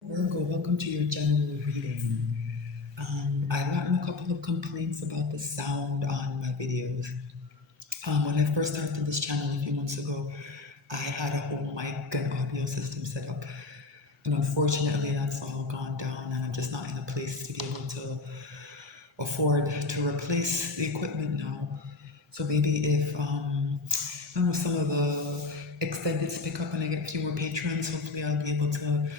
Virgo, welcome to your general reading. I've gotten a couple of complaints about the sound on my videos. When I first started this channel a few months ago, I had a whole mic and audio system set up. And unfortunately, that's all gone down, and I'm just not in a place to be able to afford to replace the equipment now. So maybe if I don't know, some of the extendeds pick up and I get a few more patrons, hopefully I'll be able to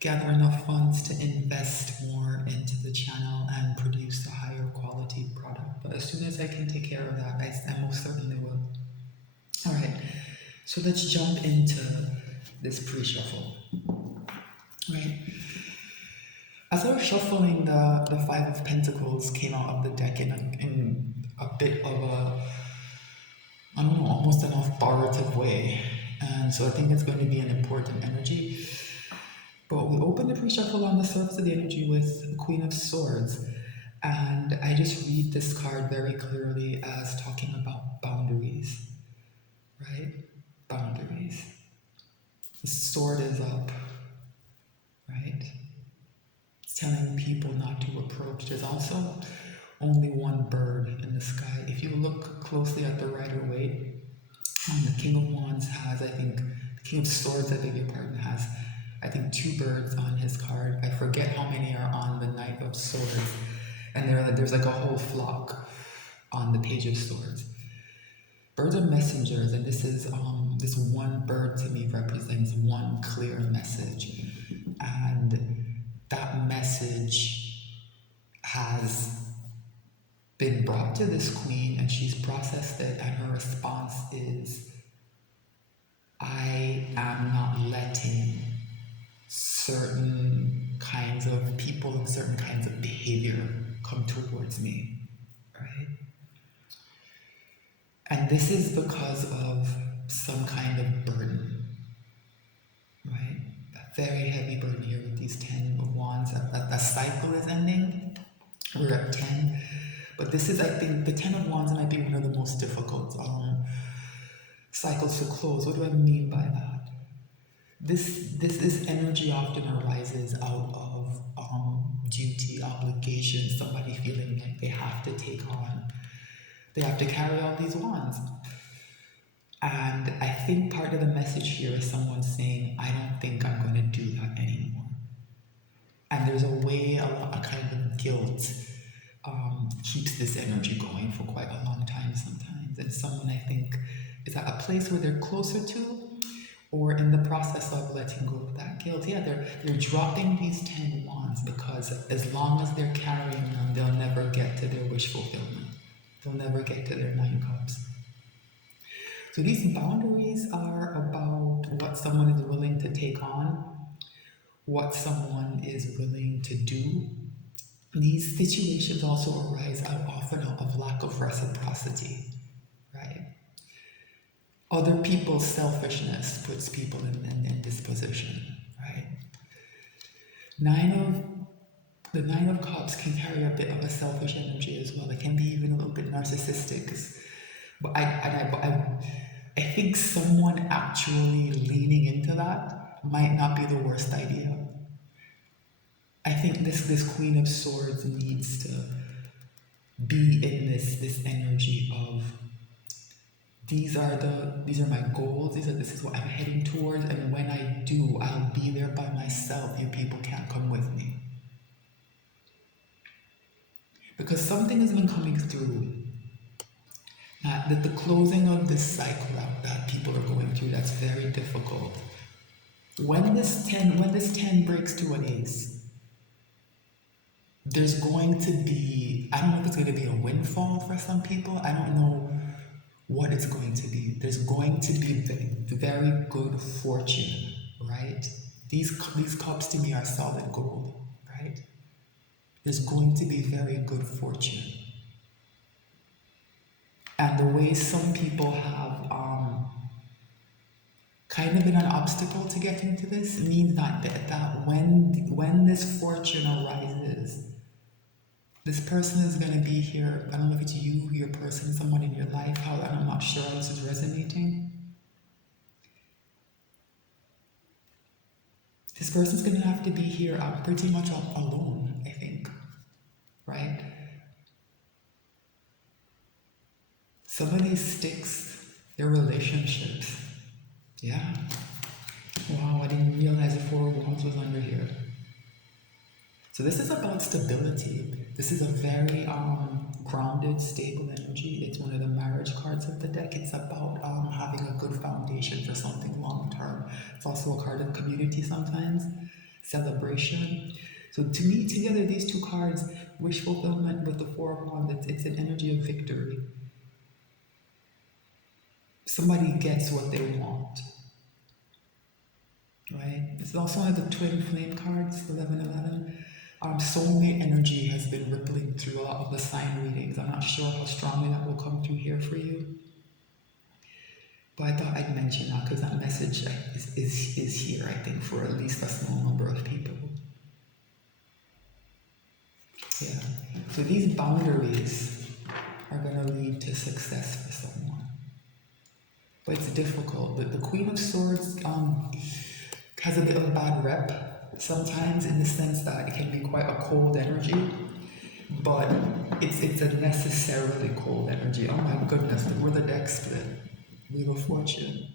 gather enough funds to invest more into the channel and produce a higher quality product. But as soon as I can take care of that, I most certainly will. All right, so let's jump into this pre-shuffle. Right. As I was shuffling, the Five of Pentacles came out of the deck in a bit of a, I don't know, almost an authoritative way. And so I think it's going to be an important energy. But we opened the pre-shuffle on the surface of the energy with the Queen of Swords. And I just read this card very clearly as talking about boundaries, right? Boundaries. The sword is up, right? It's telling people not to approach. There's also only one bird in the sky. If you look closely at the Rider-Waite, the King of Wands has, I think, the King of Swords, I beg your pardon, has, I think, two birds on his card. I forget how many are on the Knight of Swords. And there's like a whole flock on the Page of Swords. Birds are messengers, and this one bird to me represents one clear message. And that message has been brought to this queen, and she's processed it, and her response is, I am not letting certain kinds of people and certain kinds of behavior come towards me, right? And this is because of some kind of burden, right? A very heavy burden here with these 10 of Wands. The cycle is ending. We're at 10. But this is, I think, the 10 of Wands might be one of the most difficult cycles to close. What do I mean by that? This energy often arises out of duty, obligation, somebody feeling like they have to take on, they have to carry out these wands. And I think part of the message here is someone saying, I don't think I'm going to do that anymore. And there's a way, a kind of guilt keeps this energy going for quite a long time sometimes. And someone, I think, is at a place where they're closer to, or in the process of letting go of that guilt. Yeah, they're dropping these 10 wands because as long as they're carrying them, they'll never get to their wish fulfillment. They'll never get to their 9 cups. So these boundaries are about what someone is willing to take on, what someone is willing to do. These situations also arise out often of lack of reciprocity, right? Other people's selfishness puts people in this position, right? The Nine of Cups can carry a bit of a selfish energy as well. It can be even a little bit narcissistic. But I think someone actually leaning into that might not be the worst idea. I think this Queen of Swords needs to be in this energy of these are my goals, this is what I'm heading towards, and when I do, I'll be there by myself. You people can't come with me. Because something has been coming through. That the closing of this cycle that people are going through, that's very difficult. When this 10 breaks to an ace, there's going to be, I don't know if it's going to be a windfall for some people. I don't know what it's going to be. There's going to be very good fortune, right? These cups to me are solid gold, right? There's going to be very good fortune. And the way some people have kind of been an obstacle to getting to this means that when this fortune arises, this person is going to be here. I don't know if it's you, your person, someone in your life, I'm not sure how this is resonating. This person's gonna have to be here pretty much alone, I think, right? Some of these sticks, they're relationships. Yeah. Wow, I didn't realize the Four of Wands was under here. So this is about stability. This is a very grounded, stable energy. It's one of the marriage cards of the deck. It's about having a good foundation for something long term. It's also a card of community sometimes, celebration. So to me, together, these two cards, wish fulfillment with the Four of Wands, it's an energy of victory. Somebody gets what they want, right? It's also one of the twin flame cards, 1111. Soulmate energy has been rippling through a lot of the sign readings. I'm not sure how strongly that will come through here for you, but I thought I'd mention that because that message is here, I think, for at least a small number of people. Yeah. So these boundaries are going to lead to success for someone, but it's difficult. The Queen of Swords has a bit of a bad rep sometimes, in the sense that it can be quite a cold energy, but it's a necessarily cold energy. Oh my goodness, look where the deck split. Wheel of Fortune.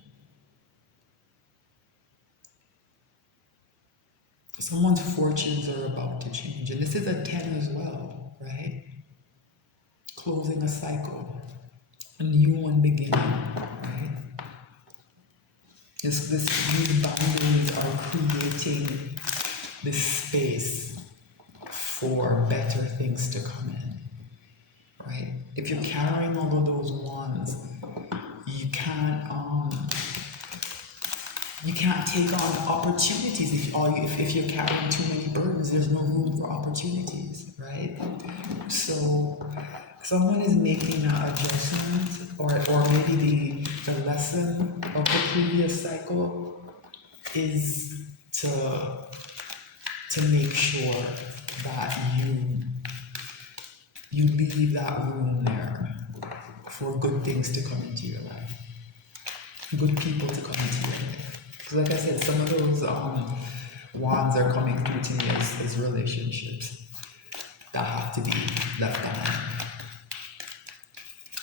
Someone's fortunes are about to change, and this is a 10 as well, right? Closing a cycle, a new one beginning, right? These boundaries are creating this space for better things to come in, right? If you're carrying all of those wands, you can't take on opportunities if you're carrying too many burdens. There's no room for opportunities, right? So someone is making that adjustment, or maybe the lesson of the previous cycle is to make sure that you leave that room there for good things to come into your life, good people to come into your life. Because like I said, some of those wands are coming through to me as relationships that have to be left behind.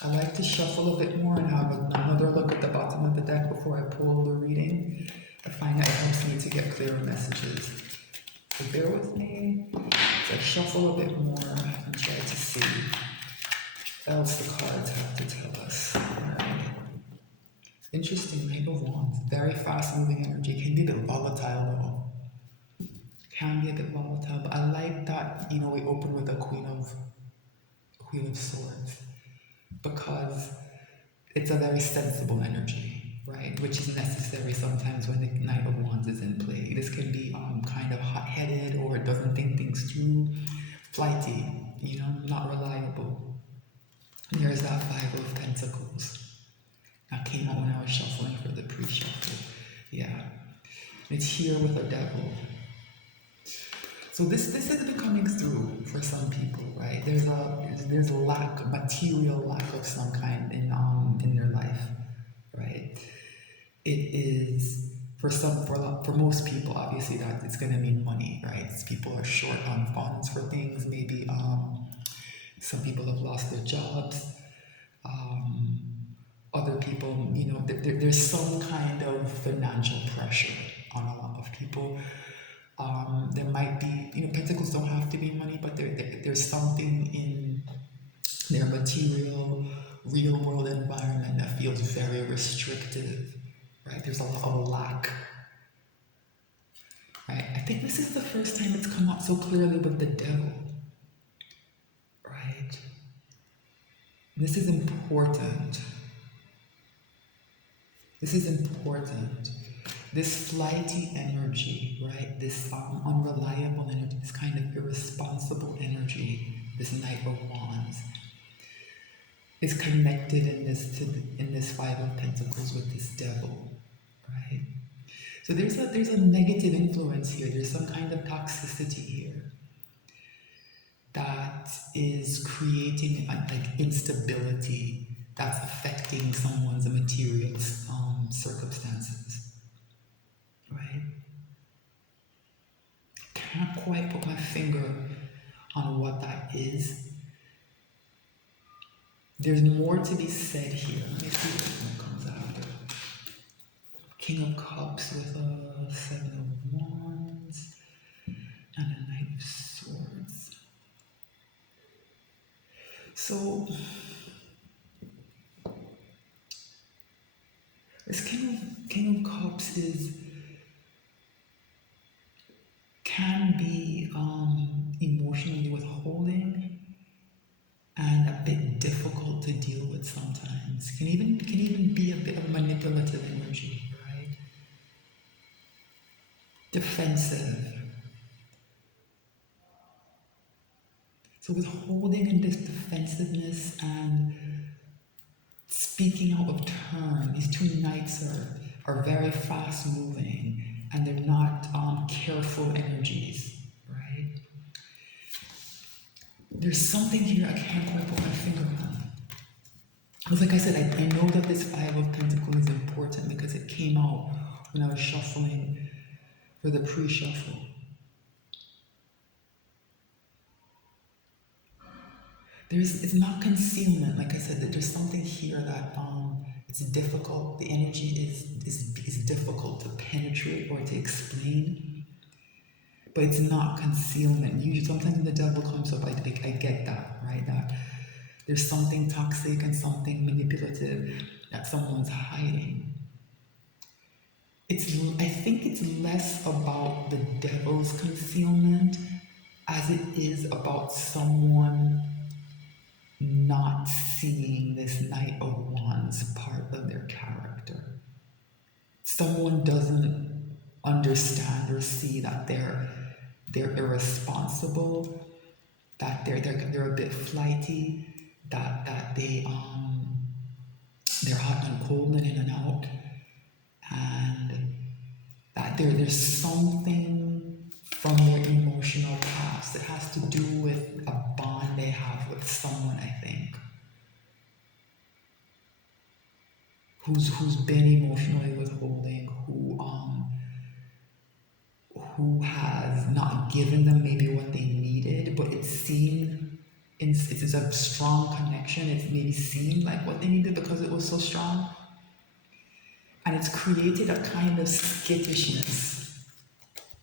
I like to shuffle a bit more and have another look at the bottom of the deck before I pull the reading. I find that it helps me to get clearer messages. So bear with me as I shuffle a bit more and try to see what else the cards have to tell us. Alright. Interesting, Knight of Wands. Very fast moving energy. Can be a bit volatile though. Can be a bit volatile, but I like that, we open with a Queen of Swords, because it's a very sensible energy, right? Which is necessary sometimes when the Knight of Wands is in play. This can be kind of hot-headed, or it doesn't think things through, flighty, not reliable. And there's that Five of Pentacles. That came out when I was shuffling for the pre-shuffle. Yeah. It's here with a devil. So this has been coming through for some people, right? There's a lack, material lack of some kind in their life, right? It is for most people, obviously, that it's going to mean money, right? People are short on funds for things. Maybe some people have lost their jobs. Other people, there's some kind of financial pressure on a lot of people. There might be, pentacles don't have to be money, but there's something in their material, real world environment that feels very restrictive, right? There's a lot of lack, right? I think this is the first time it's come up so clearly with the devil, right? This is important. This is important. This flighty energy, right? This unreliable energy, this kind of irresponsible energy, this Knight of Wands, is connected in this Five of Pentacles with this devil, right? So there's a negative influence here. There's some kind of toxicity here that is creating like instability that's affecting someone's material circumstances, right? can't quite put my finger on what that is. There's more to be said here. Let me see what comes after. King of Cups with a Seven of Wands and a Knight of Swords. So this King of Cups can be emotionally withholding and a bit difficult to deal with sometimes. Can even be a bit of manipulative energy, right? Defensive. So withholding and this defensiveness and speaking out of turn, these two knights are very fast moving and they're not careful energies, right? There's something here I can't quite put my finger on. Because like I said, I know that this Five of Pentacles is important because it came out when I was shuffling for the pre-shuffle. It's not concealment, like I said, that there's something here that it's difficult. The energy is difficult to penetrate or to explain, but it's not concealment. Usually, sometimes when the devil comes up, I get that, right? That there's something toxic and something manipulative that someone's hiding. I think it's less about the devil's concealment as it is about someone not seeing this Knight of Wands part of their character. Someone doesn't understand or see that they're irresponsible, that they're a bit flighty, that they're hot and cold and in and out, and that there's something from their emotional past that has to do with a bond they have with someone, I think, who's been emotionally withholding, who has not given them maybe what they needed, but it seemed it's a strong connection. It's maybe seemed like what they needed because it was so strong, and it's created a kind of skittishness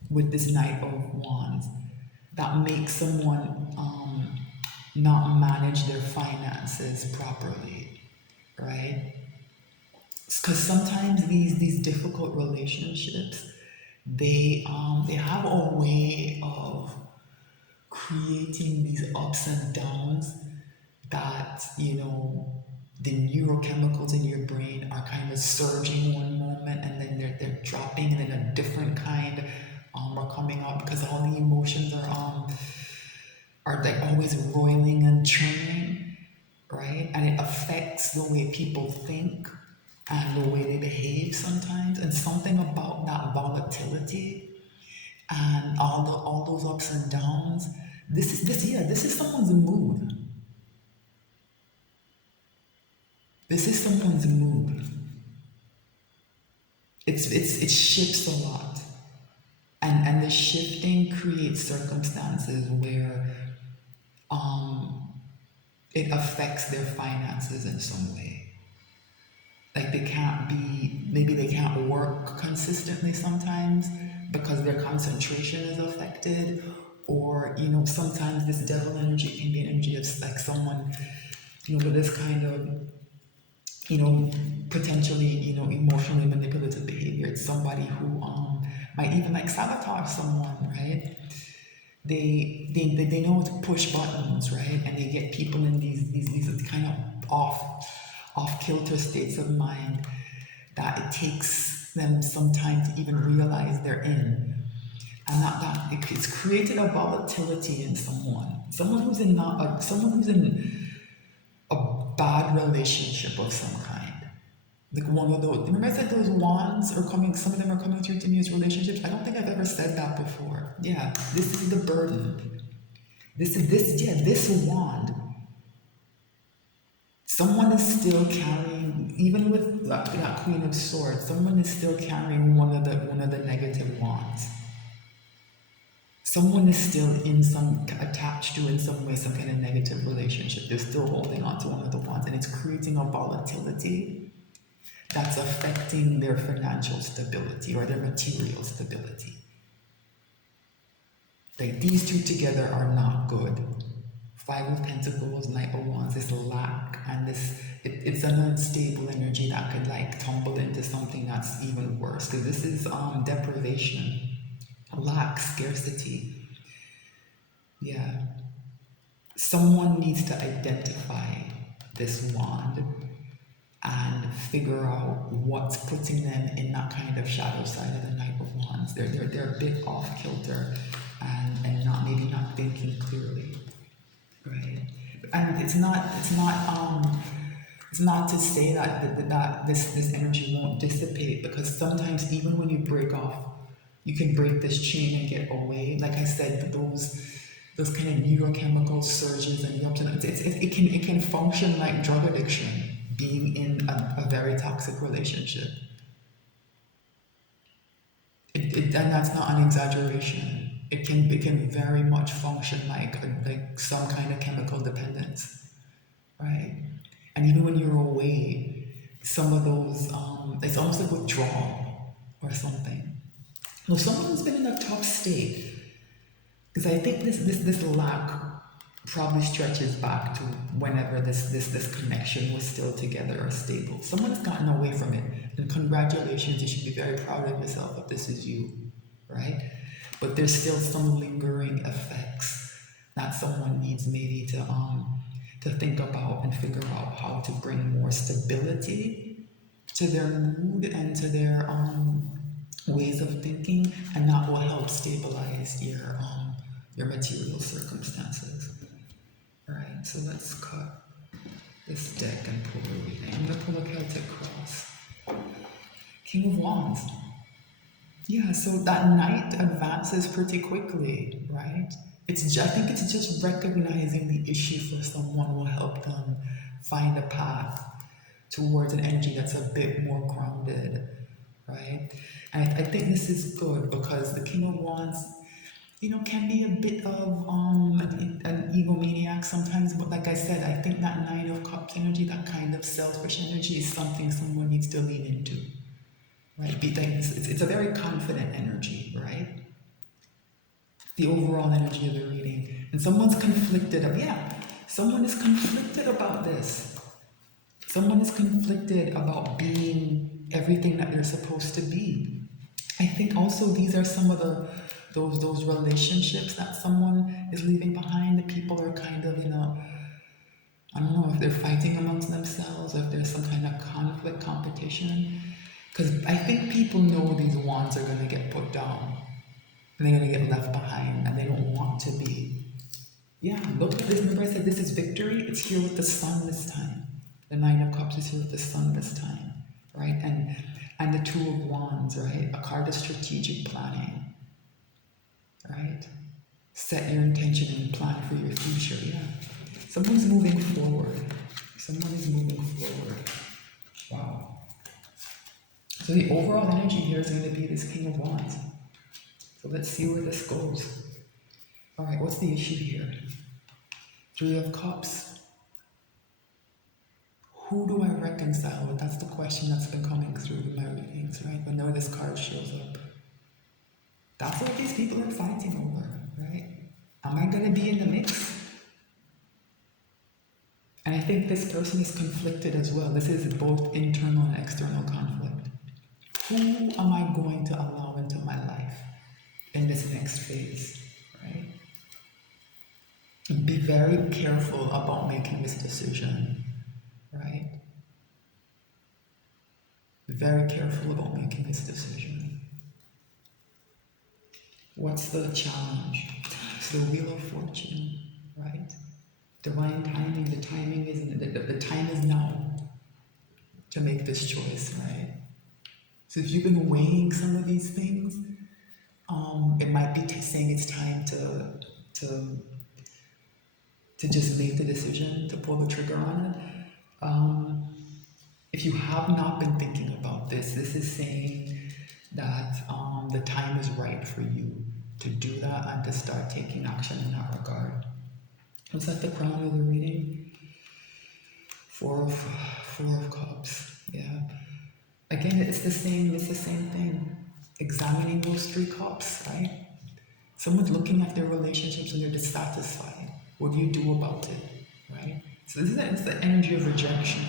with this Knight of Wands that makes someone not manage their finances properly, right? Because sometimes these difficult relationships, they have a way of creating these ups and downs that, the neurochemicals in your brain are kind of surging one moment and then they're dropping, and then a different kind are coming up because all the emotions are like always roiling and churning, right? And it affects the way people think and the way they behave sometimes. And something about that volatility and all those ups and downs. This is someone's mood. This is someone's mood. It shifts a lot. And the shifting creates circumstances where it affects their finances in some way. Like maybe they can't work consistently sometimes because their concentration is affected, or sometimes this devil energy can be an energy of like someone with this kind of potentially emotionally manipulative behavior. It's somebody who might even like sabotage someone, right? They know to push buttons, right? And they get people in these kind of off kilter states of mind that it takes them some time to even realize they're in. And it's created a volatility in someone who's in a bad relationship of some kind. Like one of those. Remember I said those wands are coming, some of them are coming through to me as relationships? I don't think I've ever said that before. Yeah, this is the burden. This wand. Someone is still carrying, even with that Queen of Swords, someone is still carrying one of the negative wands. someone is still in some attached to in some way some kind of negative relationship. They're still holding on to one of the ones, and it's creating a volatility that's affecting their financial stability or their material stability. Like these two together are not good. Five of Pentacles, Knight of Wands, this lack and it's an unstable energy that could like tumble into something that's even worse. Because this is deprivation, lack, scarcity. Yeah. Someone needs to identify this wand and figure out what's putting them in that kind of shadow side of the Knight of Wands. They're a bit off kilter and not thinking clearly. Right. And it's not to say that this energy won't dissipate, because sometimes even when you break off, you can break this chain and get away. Like I said, those kind of neurochemical surges and eruptions, it can function like drug addiction, being in a very toxic relationship. And that's not an exaggeration. It can very much function like some kind of chemical dependence, right? And even when you're away, some of those it's almost like withdrawal or something. Well, someone who's been in a tough state, because I think this lack probably stretches back to whenever this connection was still together or stable. Someone's gotten away from it, and congratulations, you should be very proud of yourself if this is you, right? But there's still some lingering effects that someone needs maybe to think about and figure out how to bring more stability to their mood and to their ways of thinking, and that will help stabilize your material circumstances. All right, so let's cut this deck and pull a reading. I'm gonna pull a Celtic cross. King of Wands. Yeah, so that knight advances pretty quickly, right? I think it's just recognizing the issue for someone will help them find a path towards an energy that's a bit more grounded, right? And I think this is good because the King of Wands, can be a bit of an egomaniac sometimes. But like I said, I think that Nine of Cups energy, that kind of selfish energy, is something someone needs to lean into, right? It's a very confident energy, right? The overall energy of the reading. And someone is conflicted about this. Someone is conflicted about being everything that they're supposed to be. I think also these are some of those relationships that someone is leaving behind. The people are kind of, I don't know if they're fighting amongst themselves, or if there's some kind of conflict, competition. Because I think people know these wands are going to get put down. And they're going to get left behind, and they don't want to be. Yeah, look at this. Remember I said this is victory? It's here with the sun this time. The Nine of Cups is here with the sun this time, right? And the Two of Wands, right? A card of strategic planning, right? Set your intention and plan for your future, yeah. Someone's moving forward. Someone is moving forward. Wow. So the overall energy here is going to be this King of Wands. So let's see where this goes. All right, what's the issue here? Three of Cups. Who do I reconcile with? That's the question that's been coming through in my readings, right? Whenever this card shows up. That's what these people are fighting over, right? Am I going to be in the mix? And I think this person is conflicted as well. This is both internal and external conflict. Who am I going to allow into my life in this next phase, right? Be very careful about making this decision, right? Be very careful about making this decision. What's the challenge? It's the Wheel of Fortune, right? Divine timing. The timing the time is now to make this choice, right? So if you've been weighing some of these things, it might be saying it's time to just make the decision, to pull the trigger on it. If you have not been thinking about this is saying that the time is right for you. to do that and to start taking action in that regard. What's at the crown of the reading? Four of Cups. Yeah. Again, it's the same thing. Examining those 3 cups, right? Someone's looking at their relationships and they're dissatisfied. What do you do about it? Right? So it's the energy of rejection.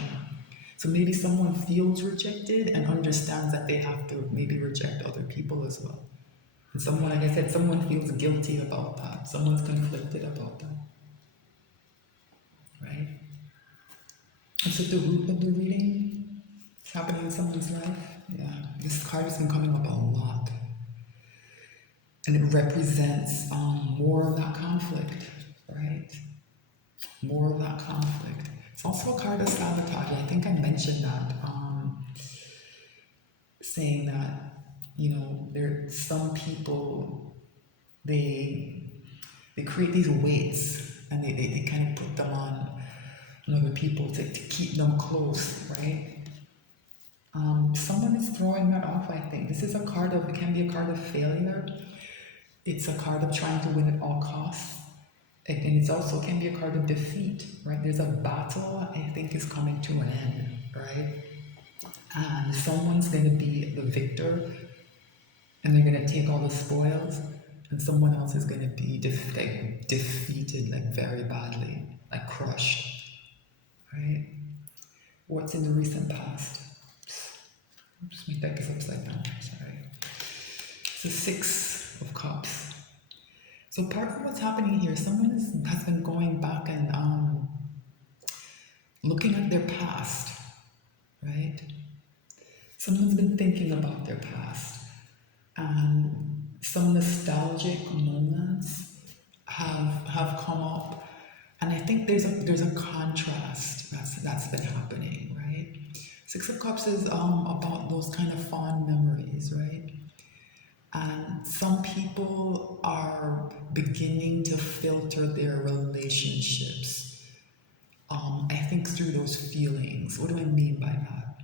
So maybe someone feels rejected and understands that they have to maybe reject other people as well. And someone, like I said, someone feels guilty about that. Someone's conflicted about that. Right? Is it the root of the reading? It's happening in someone's life? Yeah. This card has been coming up a lot. And it represents more of that conflict, right? More of that conflict. It's also a card of sabotage. I think I mentioned that, saying that, there some people, they create these weights and they kind of put them on other people to keep them close, right? Someone is throwing that off, I think. This is it can be a card of failure. It's a card of trying to win at all costs. And it's also can be a card of defeat, right? There's a battle I think is coming to an end, right? And someone's going to be the victor and they're going to take all the spoils, and someone else is going to be defeated like very badly, like crushed, right? What's in the recent past? Oops, my deck is upside down, sorry. It's the 6 of Cups. So part of what's happening here, someone has been going back and looking at their past, right? Someone's been thinking about their past, and some nostalgic moments have come up, and I think there's a contrast that's been happening, right? 6 of Cups is about those kind of fond memories, right? And some people are beginning to filter their relationships, I think, through those feelings. What do I mean by that?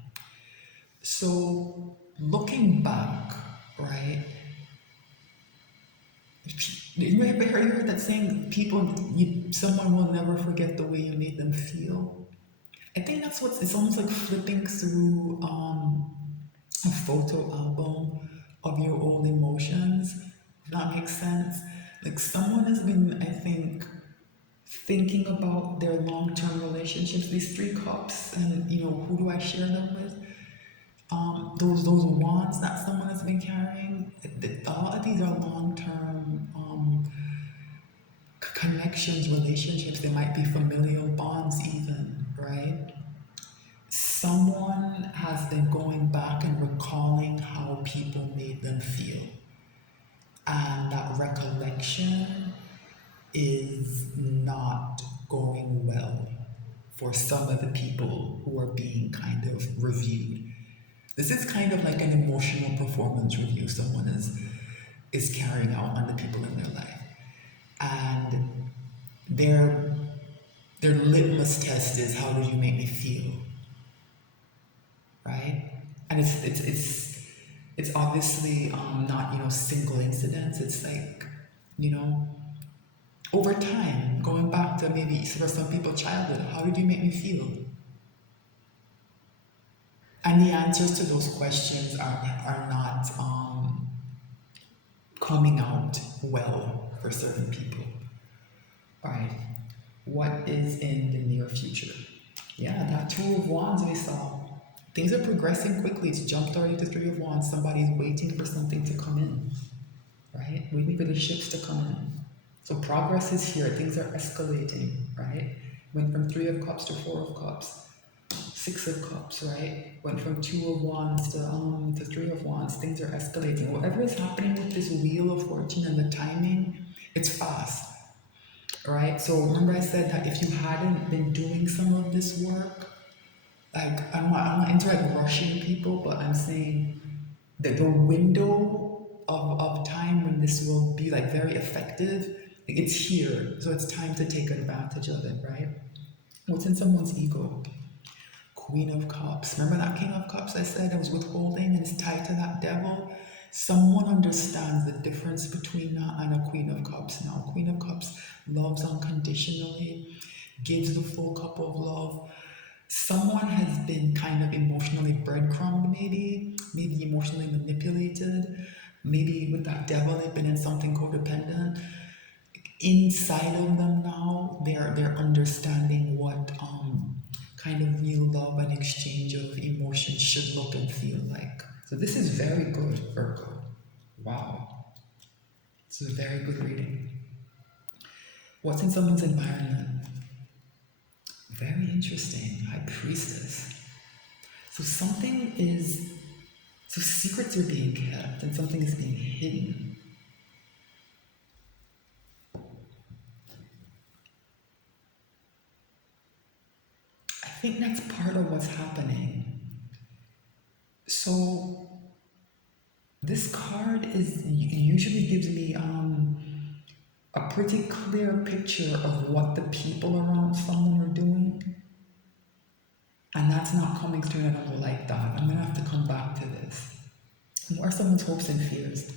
So, looking back, right? You ever heard that saying, someone will never forget the way you made them feel? I think it's almost like flipping through a photo album of your old emotions, if that makes sense. Like someone has been, I think, thinking about their long-term relationships, these 3 cups, and who do I share them with? Those wands that someone has been carrying. A lot of these are long-term connections, relationships. They might be familial bonds, even, right? Someone has been going back and recalling how people made them feel. And that recollection is not going well for some of the people who are being kind of reviewed. This is kind of like an emotional performance review someone is carrying out on the people in their life. And their litmus test is, how did you make me feel? Right? And it's obviously not single incidents. It's like over time, going back to maybe for some people childhood. How did you make me feel? And the answers to those questions are not coming out well for certain people. All right, what is in the near future? Yeah, that 2 of Wands we saw. Things are progressing quickly. It's jumped already to 3 of Wands. Somebody's waiting for something to come in, right? Waiting for the ships to come in. So progress is here. Things are escalating, right? Went from 3 of Cups to 4 of Cups. 6 of Cups, right? Went from 2 of Wands to 3 of Wands. Things are escalating. Whatever is happening with this Wheel of Fortune and the timing, it's fast, right? So remember I said that if you hadn't been doing some of this work, like I'm not into like rushing people, but I'm saying that the window of time when this will be like very effective, it's here. So it's time to take advantage of it, right? What's in someone's ego? Queen of Cups. Remember that King of Cups I said I was withholding and it's tied to that devil? Someone understands the difference between that and a Queen of Cups. Now, Queen of Cups loves unconditionally, gives the full cup of love. Someone has been kind of emotionally breadcrumbed, maybe emotionally manipulated, maybe with that devil, they've been in something codependent. Inside of them now, they're understanding what kind of real love and exchange of emotions should look and feel like. So this is very good, Virgo. Wow, this is a very good reading. What's in someone's environment? Very interesting. High Priestess. So something is, so secrets are being kept and something is being hidden. I think that's part of what's happening. So this card is usually gives me a pretty clear picture of what the people around someone are doing. And that's not coming through in a level like that. I'm gonna have to come back to this. What are someone's hopes and fears?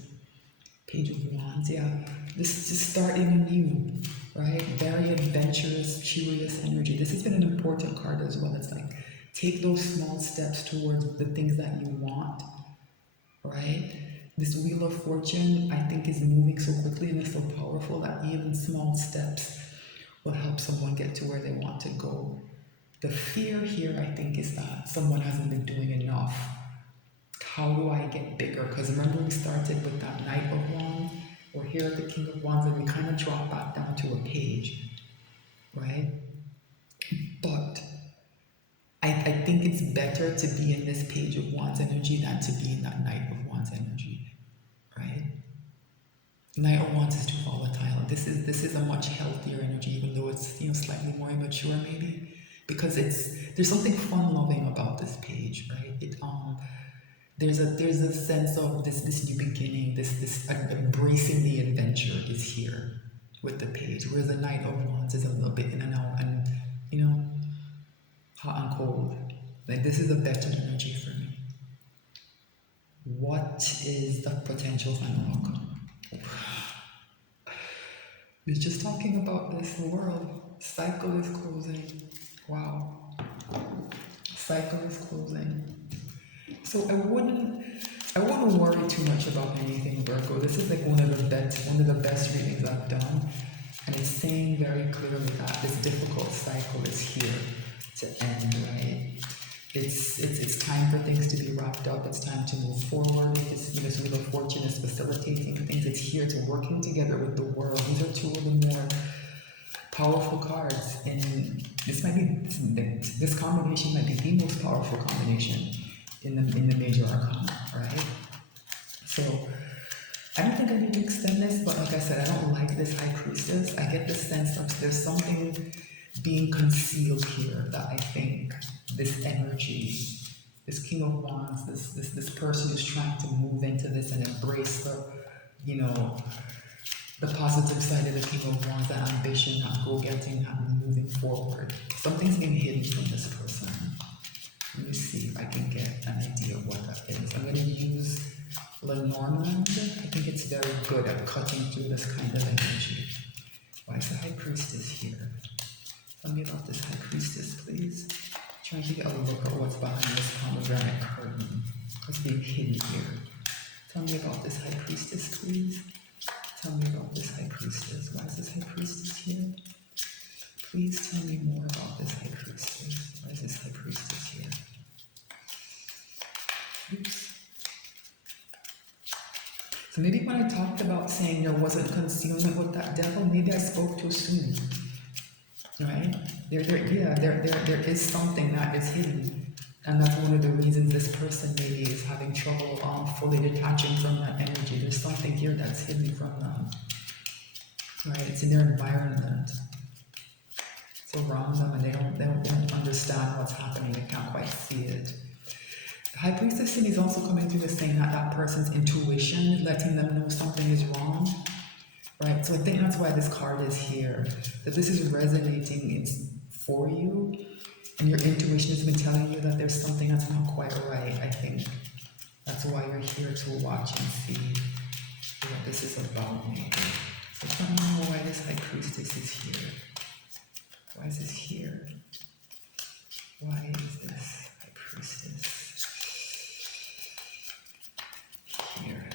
Page of Wands, yeah. This is starting anew, right? Very adventurous, curious energy. This has been an important card as well. It's like take those small steps towards the things that you want, right? This Wheel of Fortune, I think, is moving so quickly and is so powerful that even small steps will help someone get to where they want to go. The fear here, I think, is that someone hasn't been doing enough. How do I get bigger? Because remember we started with that Knight of Wands, or here at the King of Wands, and we kind of drop back down to a page, right? But I think it's better to be in this Page of Wands energy than to be in that Knight of Wands energy, right? Knight of Wands is too volatile. This is a much healthier energy, even though it's slightly more immature maybe, because there's something fun-loving about this page, right? There's a sense of this new beginning, this embracing the adventure is here with the page, whereas the Knight of Wands is a little bit in and out and hot and cold. Like this is a better energy for me. What is the potential final outcome? We're just talking about this world. Cycle is closing. Wow. Cycle is closing. So I wouldn't worry too much about anything, Virgo. This is like one of the best readings I've done. And it's saying very clearly that this difficult cycle is here to end, right? It's time for things to be wrapped up. It's time to move forward. This Wheel of Fortune is facilitating things. It's here to working together with the world. These are two of the more powerful cards, and this combination might be the most powerful combination in the major arcana, right? So I don't think I need to extend this, but like I said, I don't like this High Priestess. I get the sense of there's something being concealed here that I think this energy, this King of Wands, this person who's trying to move into this and embrace the positive side of the King of Wands, that ambition, that go-getting, that moving forward. Something's being hidden from this person. Let me see if I can get an idea of what that is. I'm going to use Lenormand. I think it's very good at cutting through this kind of energy. Why is the High Priestess here? Tell me about this High Priestess, please. Trying to get a look at what's behind this pomegranate curtain. What's being hidden here? Tell me about this High Priestess, please. Tell me about this High Priestess. Why is this High Priestess here? Please tell me more about this High Priestess. Why is this High Priestess here? Oops. So maybe when I talked about saying there wasn't concealment with that devil, maybe I spoke too soon. Right? There is something that is hidden. And that's one of the reasons this person maybe is having trouble fully detaching from that energy. There's something here that's hidden from them. Right? It's in their environment. It's around them and they don't understand what's happening. They can't quite see it. The High Priestess is also coming through as saying that that person's intuition, letting them know something is wrong. Right? So I think that's why this card is here. That this is resonating for you. And your intuition has been telling you that there's something that's not quite right, I think. That's why you're here to watch and see what this is about, maybe. So I don't know why this high priestess is here. Why is this here? Why is this high priestess here?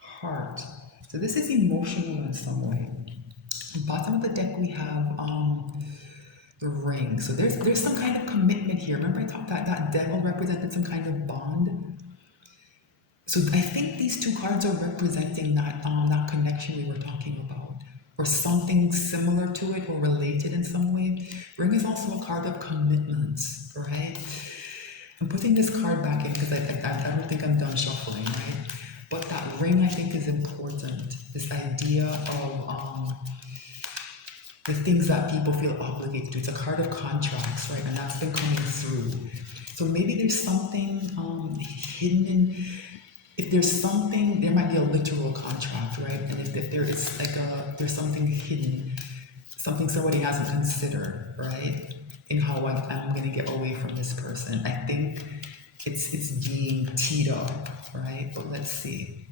Heart. So this is emotional in some way. Bottom of the deck we have the ring. So there's some kind of commitment here. Remember I talked that devil represented some kind of bond. So I think these two cards are representing that connection we were talking about, or something similar to it or related in some way. Ring is also a card of commitments, right? I'm putting this card back in because I don't think I'm done shuffling, right? But that ring I think is important. This idea of the things that people feel obligated to. It's a card of contracts, right? And that's been coming through. So maybe there's something hidden in, if there's something, there might be a literal contract, right? And if there is like there's something hidden, something somebody hasn't considered, right? In how I'm going to get away from this person. I think it's being teed up, right? But let's see.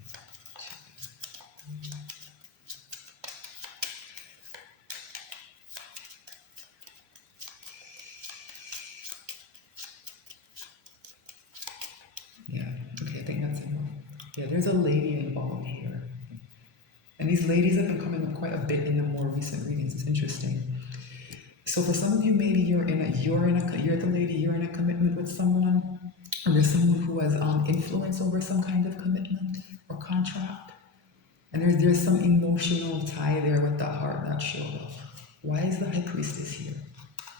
Yeah, okay, I think that's enough. Yeah, there's a lady involved here. And these ladies have been coming up quite a bit in the more recent readings. It's interesting. So for some of you, maybe you're the lady, you're in a commitment with someone, or there's someone who has influence over some kind of commitment or contract. And there's some emotional tie there with that heart that showed up. Why is the high priestess here?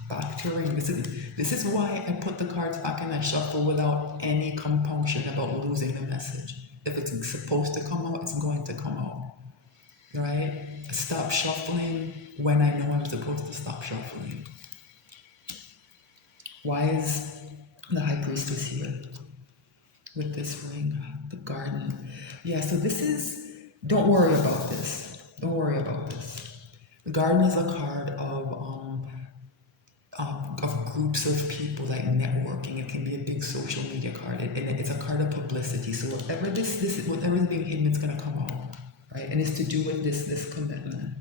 Back to ring. This is why I put the cards back and I shuffle without any compunction about losing the message. If it's supposed to come out, it's going to come out. Right? I stop shuffling when I know I'm supposed to stop shuffling. Why is the high priestess here with this ring? The garden. Yeah, so this is, don't worry about this. Don't worry about this. The garden is a card of groups of people, like networking. It can be a big social media card. It's a card of publicity. So whatever whatever is being hidden, it's gonna come out, right? And it's to do with this commitment.